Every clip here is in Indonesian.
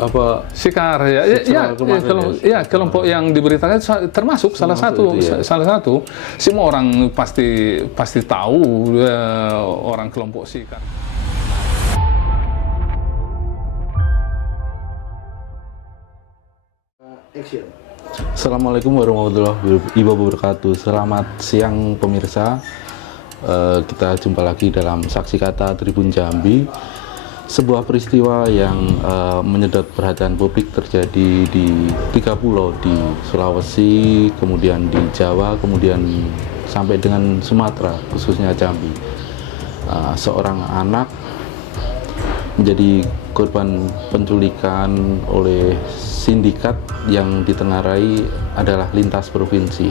apa Sikar ya, kelompok yang diberitakan termasuk salah satu semua orang pasti tahu orang kelompok Sikar. Assalamualaikum warahmatullahi wabarakatuh. Selamat siang pemirsa. Kita jumpa lagi dalam Saksi Kata Tribun Jambi. Sebuah peristiwa yang menyedot perhatian publik terjadi di 3 pulau, di Sulawesi, kemudian di Jawa, kemudian sampai dengan Sumatera, khususnya Jambi. Seorang anak menjadi korban penculikan oleh sindikat yang ditengarai adalah lintas provinsi.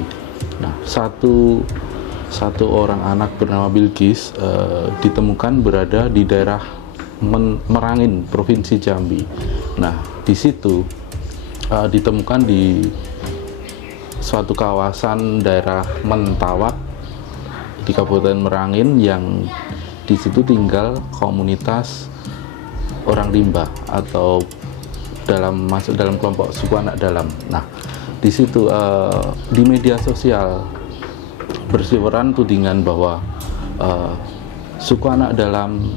Nah, satu orang anak bernama Bilqis ditemukan berada di daerah Merangin, Provinsi Jambi. Nah, di situ ditemukan di suatu kawasan daerah Mentawak di Kabupaten Merangin, yang di situ tinggal komunitas orang rimba atau masuk dalam kelompok suku anak dalam. Nah, di situ di media sosial berseliweran tudingan bahwa suku anak dalam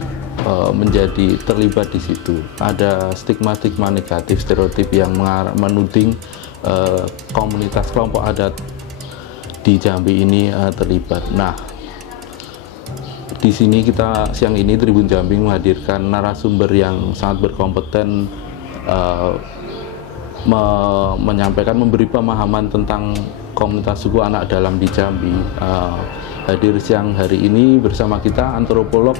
menjadi terlibat di situ. Ada stigma negatif, stereotip yang menuding komunitas kelompok adat di Jambi ini terlibat. Nah, di sini kita siang ini Tribun Jambi menghadirkan narasumber yang sangat berkompeten, menyampaikan, memberi pemahaman tentang komunitas suku anak dalam di Jambi. Hadir siang hari ini bersama kita antropolog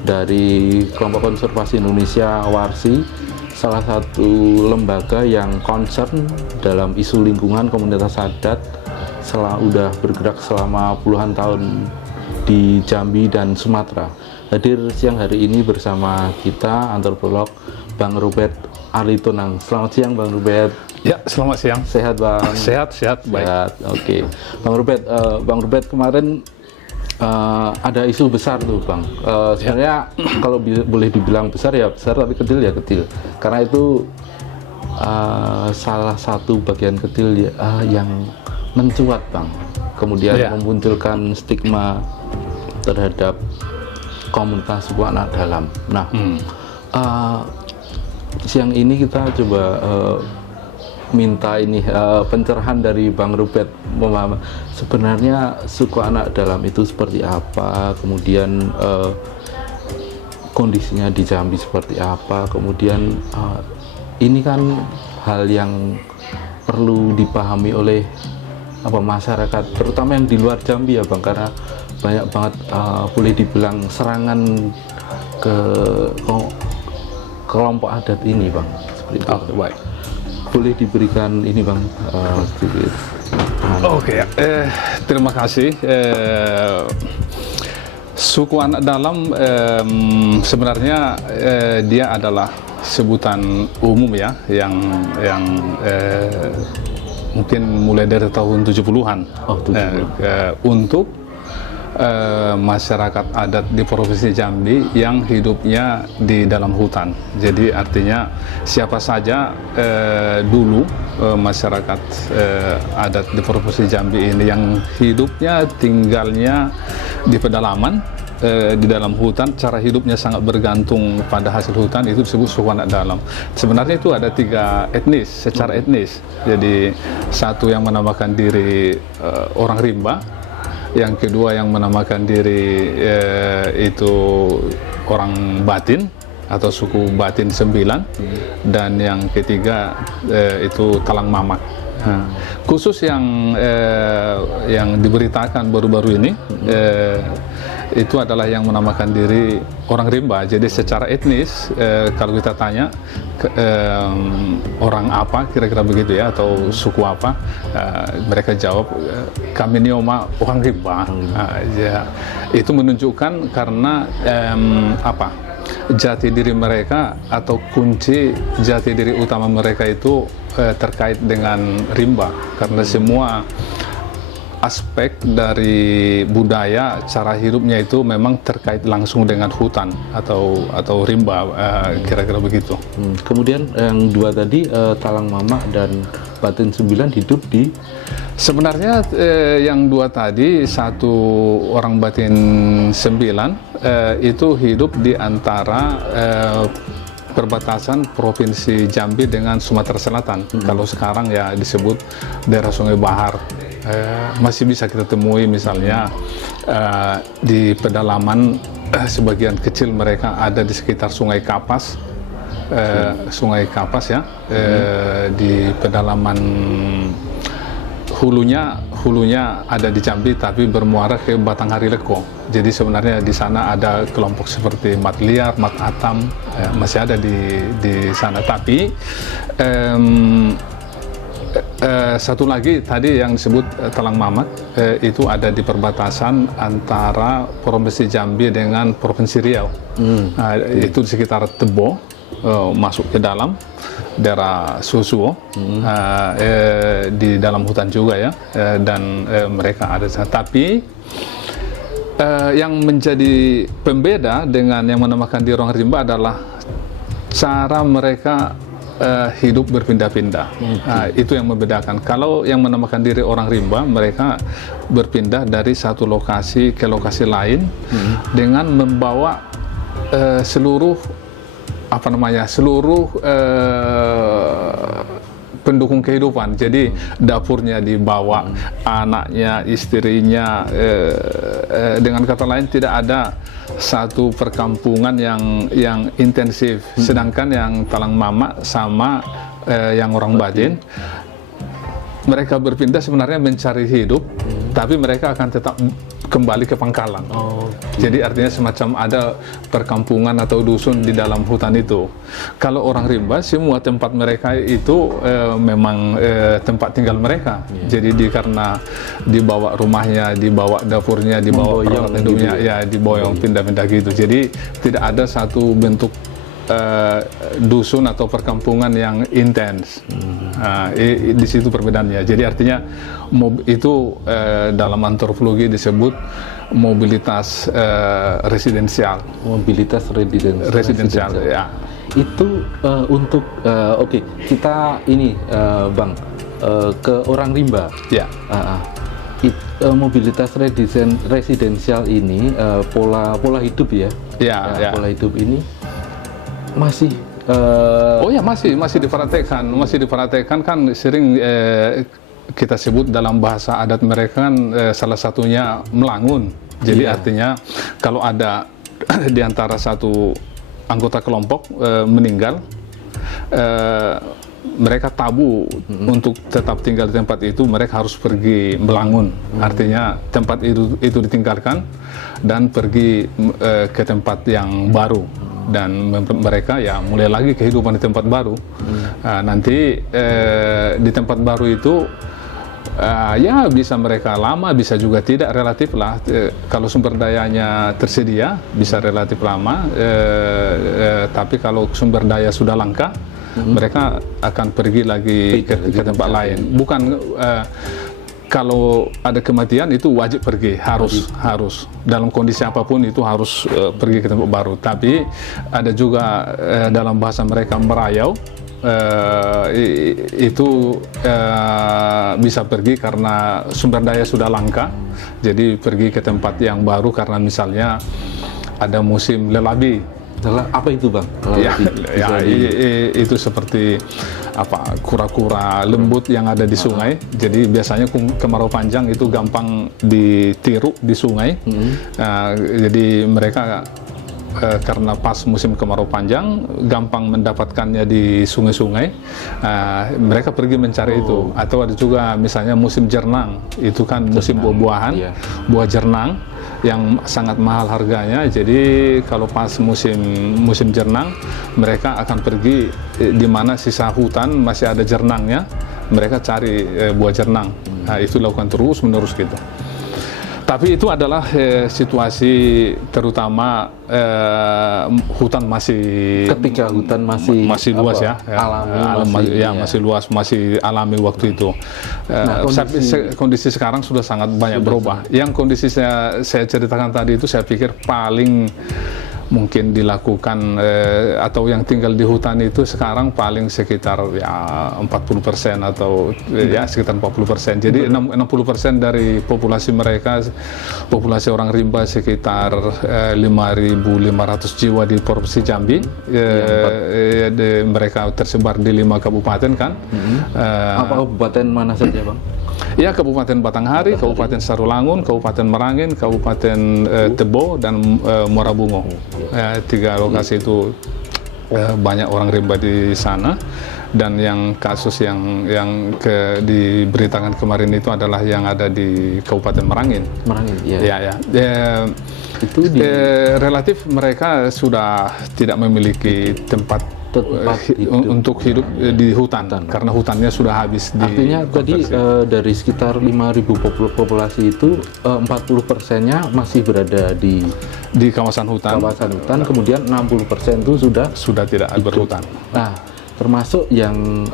dari Kelompok Konservasi Indonesia Warsi, salah satu lembaga yang concern dalam isu lingkungan komunitas adat, udah bergerak selama puluhan tahun di Jambi dan Sumatera. Hadir siang hari ini bersama kita antropolog Bang Robert Aritonang. Selamat siang Bang Robert. Ya, selamat siang. Sehat Bang? Sehat, baik. Sehat, oke. Bang Robert kemarin ada isu besar tuh Bang. Sebenarnya kalau boleh dibilang besar ya besar, tapi kecil ya kecil. Karena itu salah satu bagian kecil yang mencuat Bang. Kemudian memunculkan stigma terhadap komunitas suku anak dalam. Nah, siang ini kita coba minta ini pencerahan dari Bang Robert, sebenarnya suku anak dalam itu seperti apa, kemudian kondisinya di Jambi seperti apa, kemudian ini kan hal yang perlu dipahami oleh masyarakat, terutama yang di luar Jambi ya Bang, karena banyak banget boleh dibilang serangan ke kelompok adat ini Bang, seperti itu. Baik. Boleh diberikan ini Bang sedikit. Oke, terima kasih. Suku anak dalam sebenarnya dia adalah sebutan umum ya, yang mungkin mulai dari tahun 70-an untuk masyarakat adat di Provinsi Jambi yang hidupnya di dalam hutan. Jadi artinya siapa saja dulu masyarakat adat di Provinsi Jambi ini yang hidupnya tinggalnya di pedalaman, di dalam hutan, cara hidupnya sangat bergantung pada hasil hutan, itu disebut suku anak dalam. Sebenarnya itu ada 3 etnis, secara etnis. Jadi satu yang menamakan diri orang rimba, yang kedua yang menamakan diri itu orang batin atau suku batin 9, dan yang ketiga itu Talang Mamak. Khusus yang diberitakan baru-baru ini itu adalah yang menamakan diri orang rimba. Jadi secara etnis kalau kita tanya orang apa kira-kira begitu ya, atau suku apa, mereka jawab kami Nioma orang rimba. Ya, itu menunjukkan karena jati diri mereka atau kunci jati diri utama mereka itu terkait dengan rimba, karena semua aspek dari budaya cara hidupnya itu memang terkait langsung dengan hutan atau rimba, kira-kira begitu. Kemudian yang dua tadi, Talang Mama dan Batin 9 hidup di Sebenarnya yang dua tadi, satu orang Batin 9 itu hidup di antara perbatasan Provinsi Jambi dengan Sumatera Selatan. Kalau sekarang ya disebut daerah Sungai Bahar. Masih bisa kita temui misalnya di pedalaman, sebagian kecil mereka ada di sekitar Sungai Kapas. Sungai Kapas ya, di pedalaman hulunya ada di Jambi tapi bermuara ke Batanghari Leko. Jadi sebenarnya di sana ada kelompok seperti Mat Liar, Mat Atam, masih ada di sana. Tapi satu lagi tadi yang disebut Talang Mamat, itu ada di perbatasan antara Provinsi Jambi dengan Provinsi Riau. Itu di sekitar Tebo, masuk ke dalam daerah Susuo, di dalam hutan juga ya, dan mereka ada. Tapi yang menjadi pembeda dengan yang menamakan diri orang rimba adalah cara mereka hidup berpindah-pindah. Itu yang membedakan. Kalau yang menamakan diri orang rimba, mereka berpindah dari satu lokasi ke lokasi lain dengan membawa seluruh pendukung kehidupan. Jadi dapurnya dibawa, anaknya, istrinya, dengan kata lain tidak ada satu perkampungan yang intensif. Sedangkan yang Talang Mama sama yang orang Batin, mereka berpindah sebenarnya mencari hidup, tapi mereka akan tetap kembali ke pangkalan. Jadi artinya semacam ada perkampungan atau dusun di dalam hutan itu. Kalau orang rimba, semua tempat mereka itu memang tempat tinggal mereka. Jadi karena dibawa rumahnya, dibawa dapurnya, dibawa peralatan hidupnya, ya diboyong pindah-pindah gitu. Jadi tidak ada satu bentuk dusun atau perkampungan yang intens. Di situ perbedaannya. Jadi artinya itu dalam antropologi disebut mobilitas residensial. Mobilitas residensial. Ya. Itu untuk oke, kita ini Bang, ke orang rimba. Ya. Mobilitas residensial ini pola hidup ya. Ya. Pola hidup ini masih masih diperhatikan kan sering kita sebut dalam bahasa adat mereka kan salah satunya melangun. Jadi artinya kalau ada di antara satu anggota kelompok meninggal, mereka tabu untuk tetap tinggal di tempat itu, mereka harus pergi melangun. Artinya tempat itu ditinggalkan dan pergi ke tempat yang baru. Dan mereka ya mulai lagi kehidupan di tempat baru. Nanti di tempat baru itu ya bisa mereka lama, bisa juga tidak, relatif lah. Kalau sumber dayanya tersedia bisa relatif lama, tapi kalau sumber daya sudah langka, mereka akan pergi lagi ke tempat lain. Bukan kalau ada kematian itu wajib pergi, harus dalam kondisi apapun itu harus pergi ke tempat baru. Tapi ada juga dalam bahasa mereka merayau, itu bisa pergi karena sumber daya sudah langka, jadi pergi ke tempat yang baru karena misalnya ada musim lelabi. Apa itu Bang? Itu seperti kura-kura lembut yang ada di sungai. Jadi biasanya kemarau panjang itu gampang ditiru di sungai. Jadi mereka karena pas musim kemarau panjang gampang mendapatkannya di sungai-sungai, mereka pergi mencari itu. Atau ada juga misalnya musim jernang, itu kan musim buah-buahan, buah jernang yang sangat mahal harganya. Jadi kalau pas musim jernang, mereka akan pergi di mana sisa hutan masih ada jernangnya, mereka cari buah jernang. Itu lakukan terus menerus gitu. Tapi itu adalah situasi terutama hutan masih ketika hutan masih luas apa, ya, masih luas, masih alami waktu itu. Nah, kondisi sekarang sudah sangat banyak berubah. Yang kondisi saya ceritakan tadi itu saya pikir paling mungkin dilakukan atau yang tinggal di hutan itu sekarang paling sekitar ya 40% atau ya sekitar 40%. Jadi 60% dari populasi mereka, populasi orang rimba sekitar 5.500 jiwa di Provinsi Jambi. Mereka tersebar di 5 kabupaten kan. Apa kabupaten mana saja, Bang? Ya, Kabupaten Batanghari, Kabupaten Sarulangun, Kabupaten Merangin, Kabupaten Tebo, dan Muara Bungo. 3 lokasi itu banyak orang rimba di sana. Dan yang kasus yang diberitakan kemarin itu adalah yang ada di Kabupaten Merangin. Merangin, ya. Itu relatif mereka sudah tidak memiliki tempat untuk hidup di hutan. Karena hutannya sudah habis. Artinya tadi dari sekitar 5.000 populasi itu 40%-nya masih berada di kawasan hutan. Kemudian 60% itu sudah tidak berhutan. Nah, termasuk yang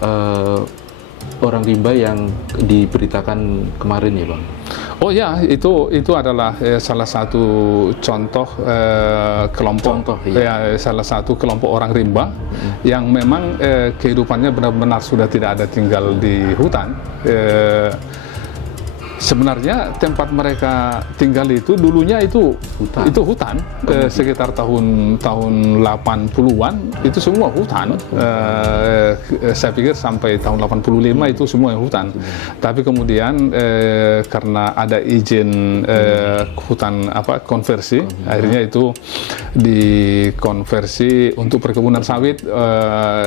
orang rimba yang diberitakan kemarin ya, Bang. Oh ya, itu adalah salah satu contoh kelompok, salah satu kelompok orang rimba yang memang kehidupannya benar-benar sudah tidak ada tinggal di hutan. Sebenarnya tempat mereka tinggal itu dulunya itu hutan. Sekitar tahun 80-an itu semua hutan. Saya pikir sampai tahun 85 itu semua hutan. Tapi kemudian karena ada izin hutan konversi, akhirnya itu dikonversi untuk perkebunan sawit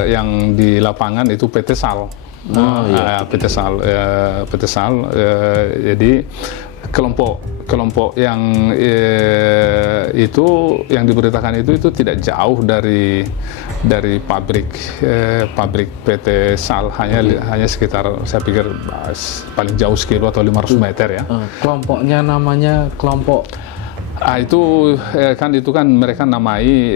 yang di lapangan itu PT Sal. PT Sal. Jadi kelompok yang itu yang diberitakan itu tidak jauh dari pabrik PT Sal, hanya sekitar saya pikir paling jauh sekilo atau 500 meter ya. Kelompoknya namanya kelompok itu kan mereka namai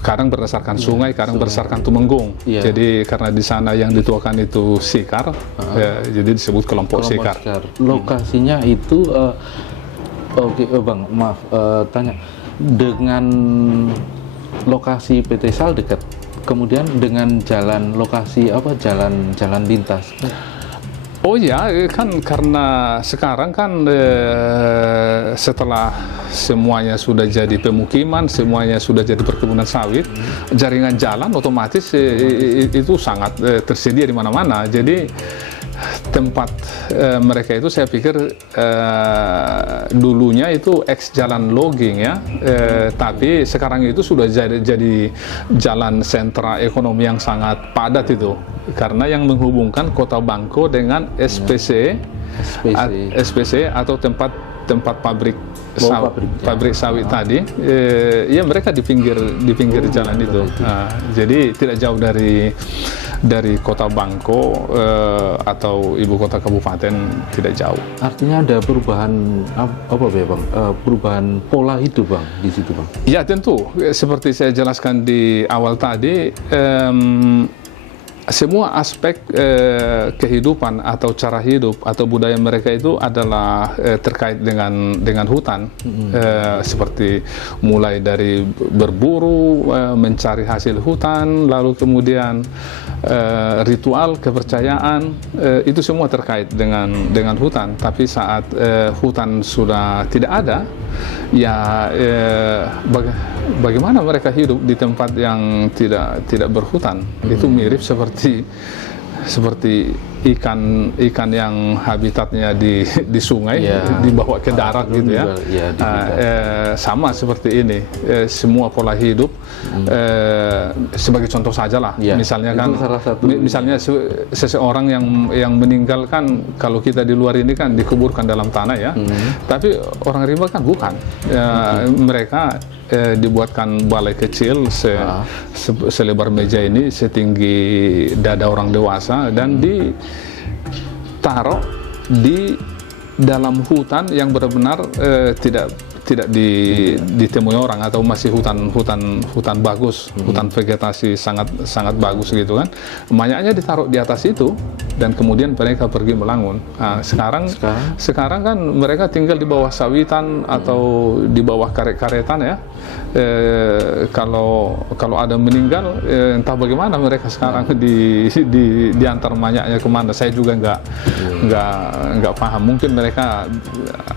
kadang berdasarkan sungai, kadang berdasarkan tumenggung. Jadi karena di sana yang dituakan itu Sikar, jadi disebut kelompok Sikar. Lokasinya itu Bang, maaf tanya, dengan lokasi PT Sal dekat, kemudian dengan jalan lintas. Oh ya, kan karena sekarang kan setelah semuanya sudah jadi pemukiman, semuanya sudah jadi perkebunan sawit, jaringan jalan otomatis itu sangat tersedia di mana-mana. Jadi tempat mereka itu saya pikir dulunya itu jalan logging ya, tapi sekarang itu sudah jadi jalan sentra ekonomi yang sangat padat itu, karena yang menghubungkan Kota Bangko dengan SPC atau tempat pabrik sawit tadi, ya mereka di pinggir jalan itu. Jadi tidak jauh dari Kota Bangko atau ibu kota kabupaten, tidak jauh. Artinya ada perubahan apa ya, Bang? Perubahan pola hidup, Bang, di situ, Bang. Ya tentu, seperti saya jelaskan di awal tadi, semua aspek kehidupan atau cara hidup atau budaya mereka itu adalah terkait dengan hutan, seperti mulai dari berburu, mencari hasil hutan, lalu kemudian ritual, kepercayaan, itu semua terkait dengan hutan. Tapi saat hutan sudah tidak ada, ya bagaimana mereka hidup di tempat yang tidak berhutan? Itu mirip seperti ikan yang habitatnya di sungai, dibawa ke darat gitu ya. Sama seperti ini, semua pola hidup. Sebagai contoh saja lah, misalnya kan, misalnya seseorang yang meninggal kan, kalau kita di luar ini kan dikuburkan dalam tanah ya, tapi orang rimba kan bukan. Mereka dibuatkan balai kecil selebar meja ini, setinggi dada orang dewasa, dan ditaruh di dalam hutan yang benar-benar tidak ditemui orang, atau masih hutan bagus, hutan vegetasi sangat bagus gitu kan. Mayatnya ditaruh di atas itu dan kemudian mereka pergi melangun. Nah, sekarang kan mereka tinggal di bawah sawitan atau di bawah karet-karetan ya. Kalau ada meninggal, entah bagaimana mereka sekarang diantar mayatnya kemana. Saya juga nggak paham. Mungkin mereka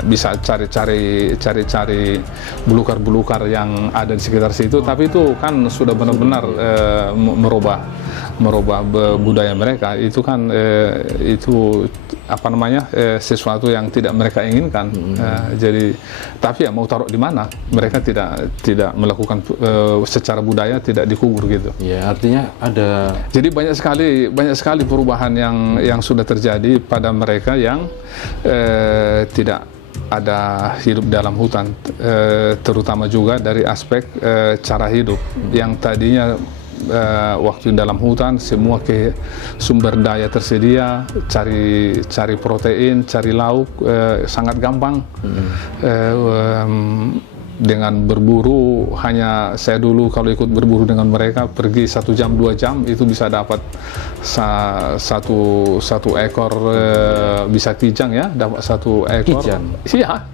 bisa cari belukar-belukar yang ada di sekitar situ, tapi itu kan sudah benar-benar merubah budaya mereka. Itu kan itu apa namanya, sesuatu yang tidak mereka inginkan. Jadi tapi ya mau taruh di mana, mereka tidak melakukan secara budaya, tidak dikubur gitu. Ya, artinya ada. Jadi banyak sekali perubahan yang sudah terjadi pada mereka yang tidak ada hidup dalam hutan, terutama juga dari aspek cara hidup yang tadinya waktu dalam hutan semua sumber daya tersedia, cari protein, cari lauk sangat gampang. Dengan berburu, hanya saya dulu kalau ikut berburu dengan mereka pergi 1 jam 2 jam itu bisa dapat satu ekor, bisa kijang ya, dapat 1 ekor. Iya,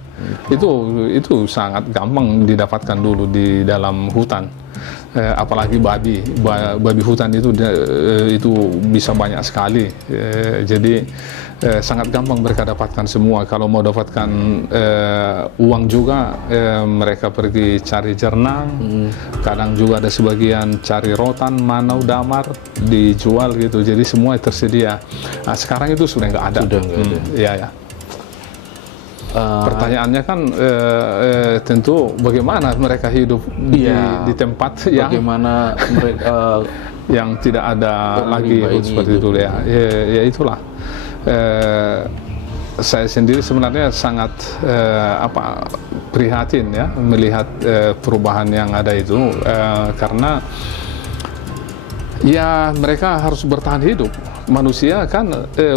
itu sangat gampang didapatkan dulu di dalam hutan. Apalagi babi hutan itu bisa banyak sekali. Jadi sangat gampang mereka dapatkan semua. Kalau mau dapatkan uang juga, mereka pergi cari jernang. Kadang juga ada sebagian cari rotan, manau, damar, dijual gitu. Jadi semua tersedia. Nah, sekarang itu sudah nggak ada. Ya. Pertanyaannya kan tentu bagaimana mereka hidup di tempat bagaimana mereka yang tidak ada lagi seperti itu ya. Ya itulah. Saya sendiri sebenarnya sangat prihatin ya melihat perubahan yang ada itu, karena ya mereka harus bertahan hidup. Manusia kan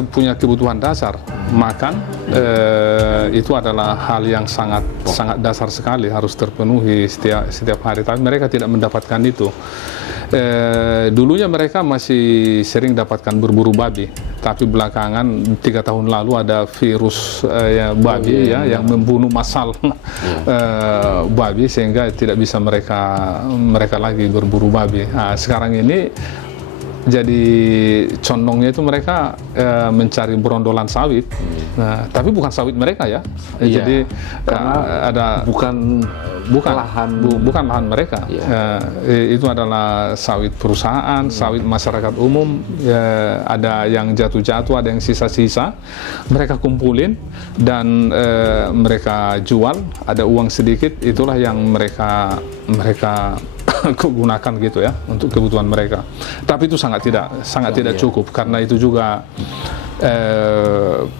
punya kebutuhan dasar, makan itu adalah hal yang sangat dasar sekali, harus terpenuhi setiap hari. Tapi mereka tidak mendapatkan itu. Dulunya mereka masih sering dapatkan berburu babi, tapi belakangan 3 tahun lalu ada virus babi yang membunuh massal babi, sehingga tidak bisa mereka lagi berburu babi. Nah, sekarang ini jadi condongnya itu mereka mencari berondolan sawit. Nah, tapi bukan sawit mereka ya. Jadi ada bukan lahan mereka. Itu adalah sawit perusahaan, sawit masyarakat umum. Ada yang jatuh-jatuh, ada yang sisa-sisa. Mereka kumpulin dan mereka jual. Ada uang sedikit, itulah yang mereka gunakan gitu ya untuk kebutuhan mereka. Tapi itu sangat tidak cukup, karena itu juga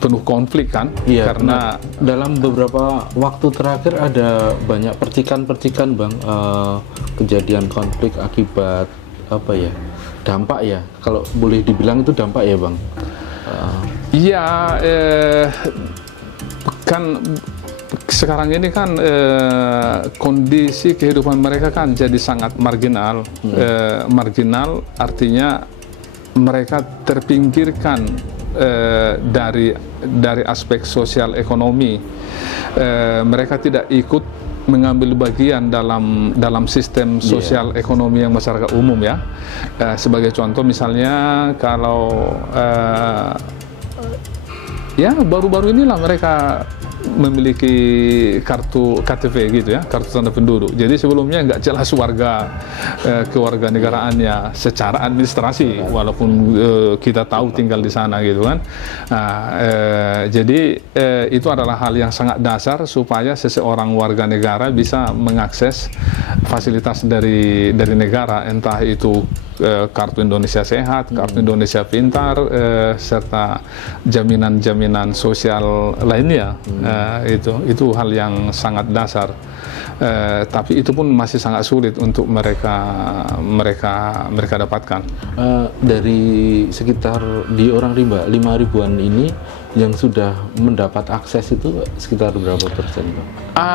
penuh konflik kan. Karena dalam beberapa waktu terakhir ada banyak percikan-percikan Bang, kejadian konflik akibat dampak ya, kalau boleh dibilang itu dampak ya Bang. Kan sekarang ini kan kondisi kehidupan mereka kan jadi sangat marginal. Marginal artinya mereka terpinggirkan dari aspek sosial ekonomi. Mereka tidak ikut mengambil bagian dalam sistem sosial ekonomi yang masyarakat umum ya. Sebagai contoh misalnya kalau baru-baru inilah mereka memiliki kartu KTP gitu ya, kartu tanda penduduk. Jadi sebelumnya nggak jelas kewarganegaraannya secara administrasi, walaupun kita tahu tinggal di sana gitu kan. Jadi itu adalah hal yang sangat dasar supaya seseorang warga negara bisa mengakses fasilitas dari negara, entah itu kartu Indonesia Sehat, kartu Indonesia Pintar, serta jaminan-jaminan sosial lainnya. Itu hal yang sangat dasar. Tapi itu pun masih sangat sulit untuk mereka dapatkan. Dari sekitar di Orang Rimba 5 ribuan ini, ya. Yang sudah mendapat akses itu sekitar berapa persen, Bang?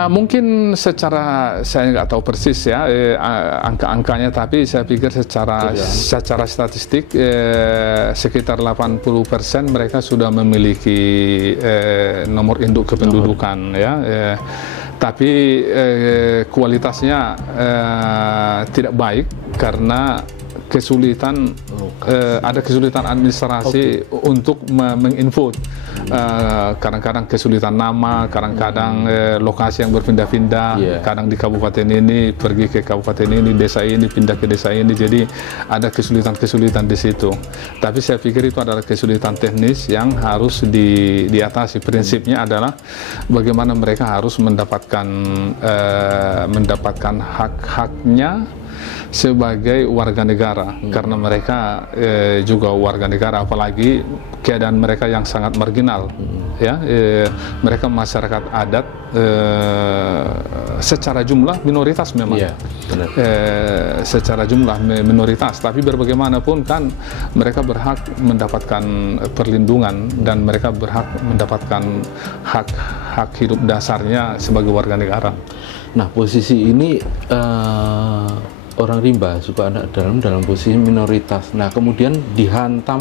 Mungkin secara saya nggak tahu persis ya angka-angkanya, tapi saya pikir secara statistik sekitar 80% mereka sudah memiliki nomor induk kependudukan ya. Tapi kualitasnya tidak baik karena kesulitan ada kesulitan administrasi untuk menginput. Kadang-kadang kesulitan nama, kadang-kadang lokasi yang berpindah-pindah, kadang di kabupaten ini pergi ke kabupaten ini, desa ini pindah ke desa ini, jadi ada kesulitan-kesulitan di situ. Tapi saya pikir itu adalah kesulitan teknis yang harus diatasi. Prinsipnya adalah bagaimana mereka harus mendapatkan hak-haknya sebagai warga negara, karena mereka juga warga negara, apalagi keadaan mereka yang sangat marginal, ya, mereka masyarakat adat secara jumlah minoritas memang, secara jumlah minoritas, tapi berbagaimanapun kan mereka berhak mendapatkan perlindungan dan mereka berhak mendapatkan hak hidup dasarnya sebagai warga negara. Nah, posisi ini orang rimba, suku anak dalam posisi minoritas. Nah, kemudian dihantam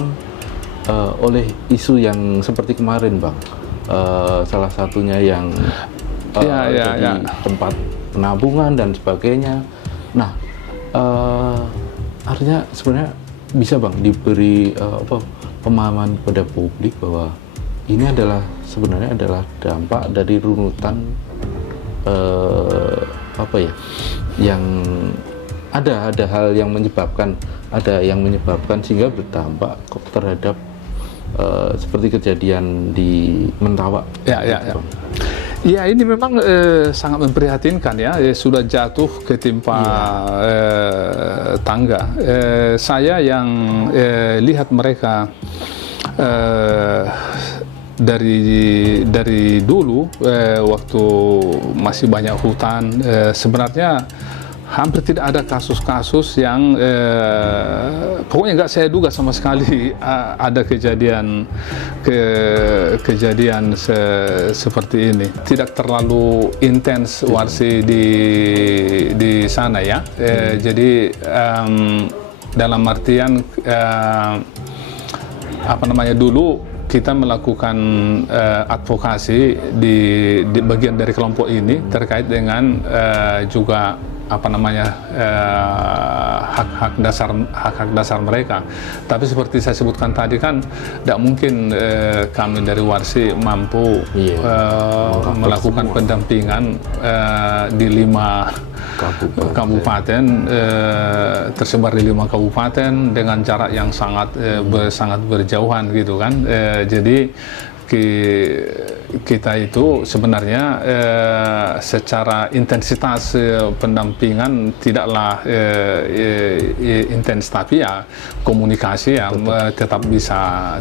oleh isu yang seperti kemarin, Bang. Salah satunya yang jadi tempat penampungan dan sebagainya. Nah, artinya sebenarnya bisa, Bang, diberi pemahaman pada publik bahwa ini sebenarnya adalah dampak dari runutan yang ada hal yang menyebabkan sehingga berdampak terhadap seperti kejadian di Mentawai. Ya, ini memang sangat memprihatinkan ya, sudah jatuh ketimpa tangga. Saya yang lihat mereka dari dulu waktu masih banyak hutan, sebenarnya hampir tidak ada kasus-kasus yang pokoknya nggak saya duga sama sekali ada kejadian seperti ini. Tidak terlalu intens Warsi di sana ya. Jadi dalam artian dulu kita melakukan advokasi di bagian dari kelompok ini terkait dengan juga hak-hak dasar mereka. Tapi seperti saya sebutkan tadi kan tidak mungkin kami dari Warsi mampu melakukan pendampingan di 5 kabupaten, tersebar di 5 kabupaten dengan jarak yang sangat berjauhan gitu kan. Jadi kita itu sebenarnya secara intensitas pendampingan tidaklah intens, tapi ya komunikasi ya tetap bisa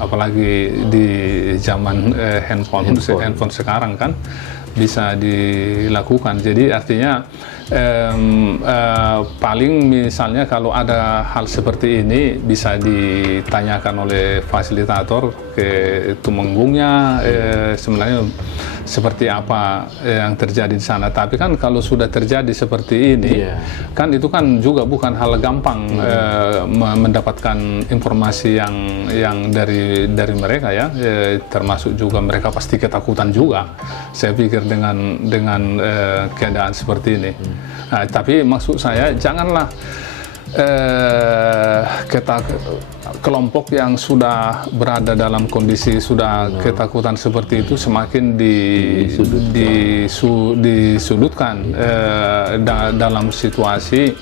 apalagi di zaman handphone sekarang kan bisa dilakukan. Jadi artinya paling misalnya kalau ada hal seperti ini bisa ditanyakan oleh fasilitator ke tumenggungnya sebenarnya seperti apa yang terjadi di sana. Tapi kan kalau sudah terjadi seperti ini kan itu kan juga bukan hal gampang mendapatkan informasi yang dari mereka ya, termasuk juga mereka pasti ketakutan juga saya pikir dengan keadaan seperti ini. Nah, tapi maksud saya janganlah kelompok yang sudah berada dalam kondisi sudah ketakutan seperti itu semakin disudutkan dalam situasi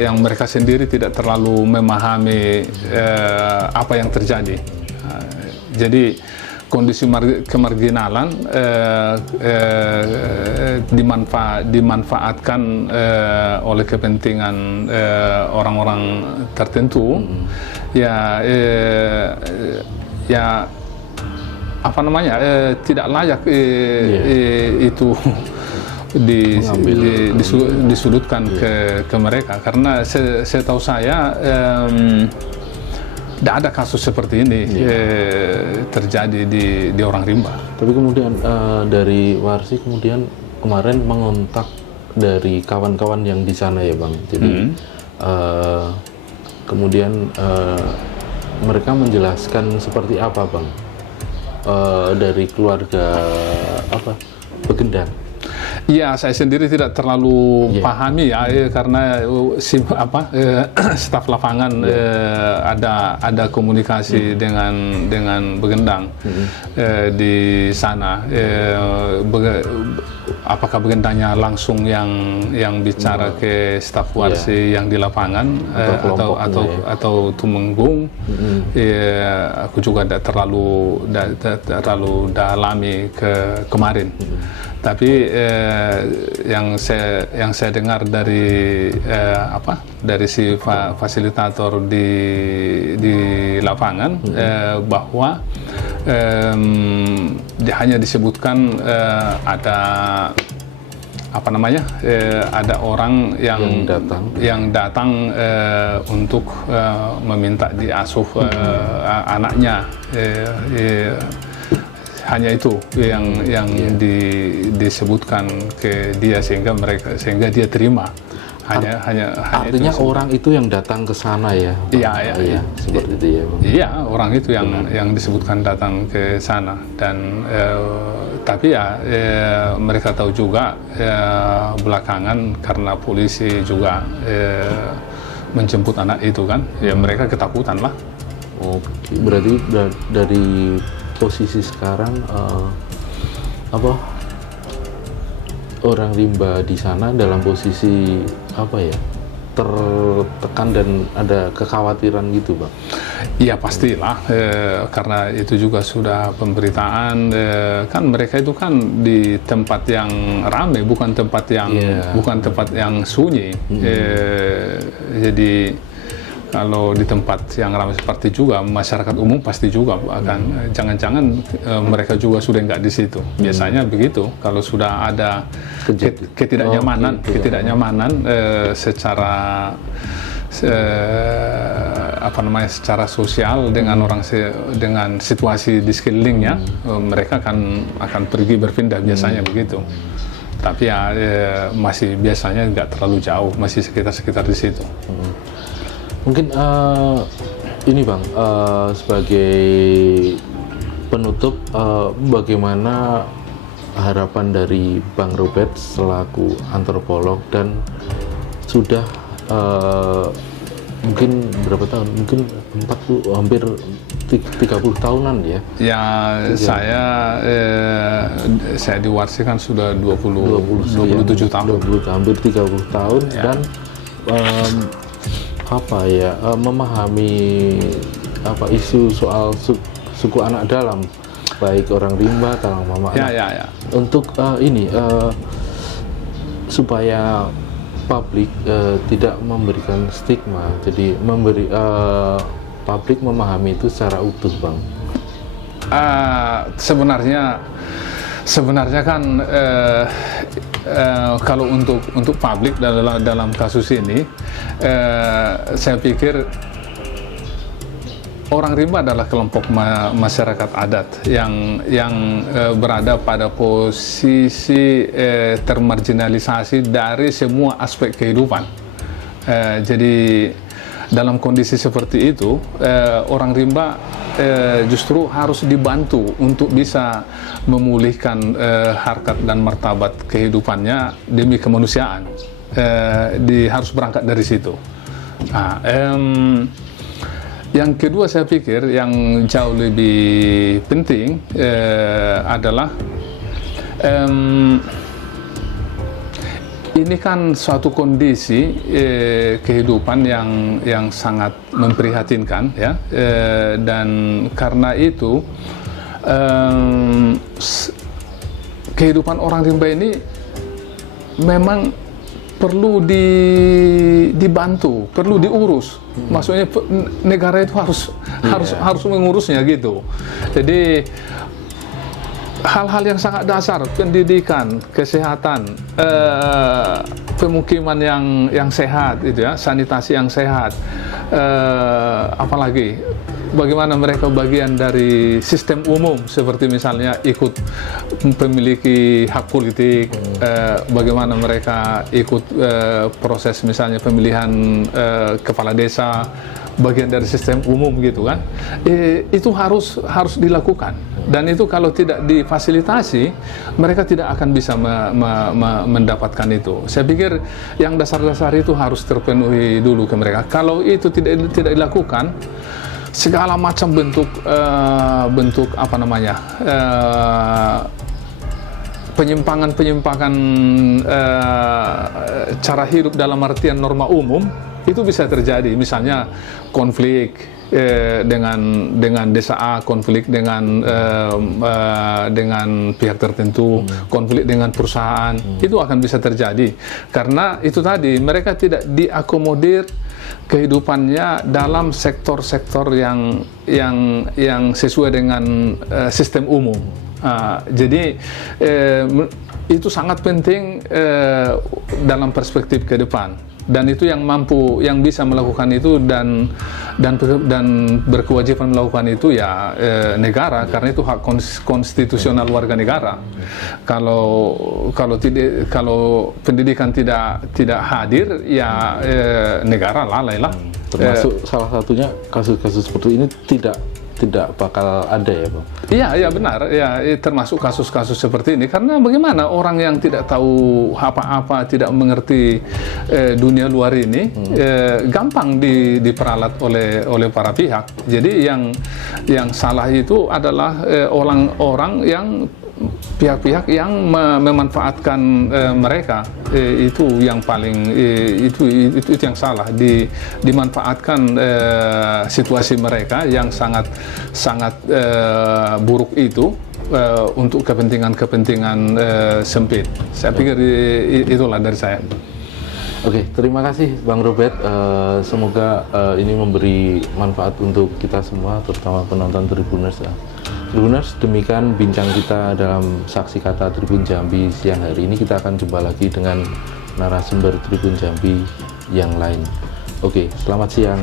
yang mereka sendiri tidak terlalu memahami apa yang terjadi. Jadi kondisi kemarginalan dimanfaatkan oleh kepentingan orang-orang tertentu, tidak layak itu disudutkan ke mereka, karena setahu saya tidak ada kasus seperti ini terjadi di orang rimba. Tapi kemudian dari Warsi kemudian kemarin mengontak dari kawan-kawan yang di sana ya Bang. Jadi kemudian mereka menjelaskan seperti apa Bang dari keluarga Begendang. Iya, saya sendiri tidak terlalu pahami ya, karena staf lapangan ada komunikasi dengan Begendang di sana. Apakah Begendangnya langsung yang bicara ke staf Warsi yang di lapangan atau Tumenggung? Aku juga tidak terlalu dalami kemarin. Tapi yang saya dengar dari si fasilitator di lapangan bahwa hanya disebutkan ada ada orang yang datang untuk meminta diasuh anaknya. Hanya itu yang disebutkan ke dia sehingga dia terima. Artinya itu. Orang itu yang datang ke sana ya? Iya, seperti itu ya. Iya, orang itu yang disebutkan datang ke sana dan tapi mereka tahu juga belakangan karena polisi juga menjemput anak itu kan, ya mereka ketakutan lah. Oke, berarti dari posisi sekarang orang rimba di sana dalam posisi tertekan dan ada kekhawatiran gitu Bang? Iya pastilah, karena itu juga sudah pemberitaan, kan mereka itu kan di tempat yang ramai, bukan tempat yang sunyi. Jadi kalau di tempat yang ramai seperti juga, masyarakat umum pasti juga akan jangan-jangan mereka juga sudah nggak di situ. Biasanya begitu, kalau sudah ada ketidaknyamanan secara secara sosial dengan dengan situasi di sekelilingnya, mereka akan pergi berpindah biasanya begitu. Tapi masih biasanya nggak terlalu jauh, masih sekitar di situ. Mungkin ini Bang, sebagai penutup, bagaimana harapan dari Bang Robert selaku antropolog dan sudah mungkin berapa tahun? Mungkin 40, hampir 30 tahunan ya? Ya, saya di Warsi kan sudah 27 tahun. Hampir 30 tahun ya. Dan memahami isu soal suku anak dalam, baik orang rimba, talang mama. Untuk supaya publik tidak memberikan stigma, jadi publik memahami itu secara utuh Bang. Sebenarnya kan kalau untuk publik dalam kasus ini, saya pikir orang rimba adalah kelompok masyarakat adat yang berada pada posisi termarginalisasi dari semua aspek kehidupan. Jadi dalam kondisi seperti itu, orang rimba justru harus dibantu untuk bisa memulihkan harkat dan martabat kehidupannya demi kemanusiaan. Harus berangkat dari situ. Yang kedua saya pikir yang jauh lebih penting adalah ini kan suatu kondisi kehidupan yang sangat memprihatinkan ya, dan karena itu kehidupan orang rimba ini memang perlu dibantu, perlu diurus. Maksudnya negara itu harus mengurusnya gitu. Jadi hal-hal yang sangat dasar, pendidikan, kesehatan, pemukiman yang sehat, itu ya, sanitasi yang sehat, apalagi bagaimana mereka bagian dari sistem umum, seperti misalnya ikut memiliki hak politik, bagaimana mereka ikut proses misalnya pemilihan kepala desa, bagian dari sistem umum gitu kan. Itu harus dilakukan, dan itu kalau tidak difasilitasi mereka tidak akan bisa mendapatkan itu. Saya pikir yang dasar-dasar itu harus terpenuhi dulu ke mereka. Kalau itu tidak dilakukan, segala macam bentuk apa namanya, penyimpangan cara hidup dalam artian norma umum itu bisa terjadi. Misalnya konflik dengan desa A, konflik dengan pihak tertentu, konflik dengan perusahaan, itu akan bisa terjadi karena itu tadi mereka tidak diakomodir kehidupannya dalam sektor-sektor yang sesuai dengan sistem umum. Jadi itu sangat penting dalam perspektif ke depan, dan itu yang bisa melakukan itu dan berkewajiban melakukan itu ya negara, karena itu hak konstitusional warga negara. Kalau pendidikan tidak hadir ya negara lalai lah. Termasuk salah satunya kasus-kasus seperti ini tidak bakal ada ya, Bang? Iya benar, ya termasuk kasus-kasus seperti ini, karena bagaimana orang yang tidak tahu apa-apa, tidak mengerti dunia luar ini, gampang diperalat oleh para pihak. Jadi yang salah itu adalah orang-orang yang pihak-pihak yang memanfaatkan mereka, itu yang paling itu yang salah, dimanfaatkan situasi mereka yang sangat buruk itu untuk kepentingan sempit. Saya pikir itulah dari saya. Oke, terima kasih Bang Robert. Semoga ini memberi manfaat untuk kita semua, terutama penonton Tribuners. Tribuners, demikian bincang kita dalam Saksi Kata Tribun Jambi siang hari ini. Kita akan jumpa lagi dengan narasumber Tribun Jambi yang lain. Oke, selamat siang.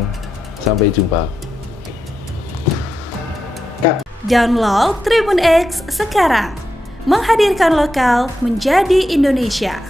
Sampai jumpa. Download Tribun X sekarang. Menghadirkan lokal menjadi Indonesia.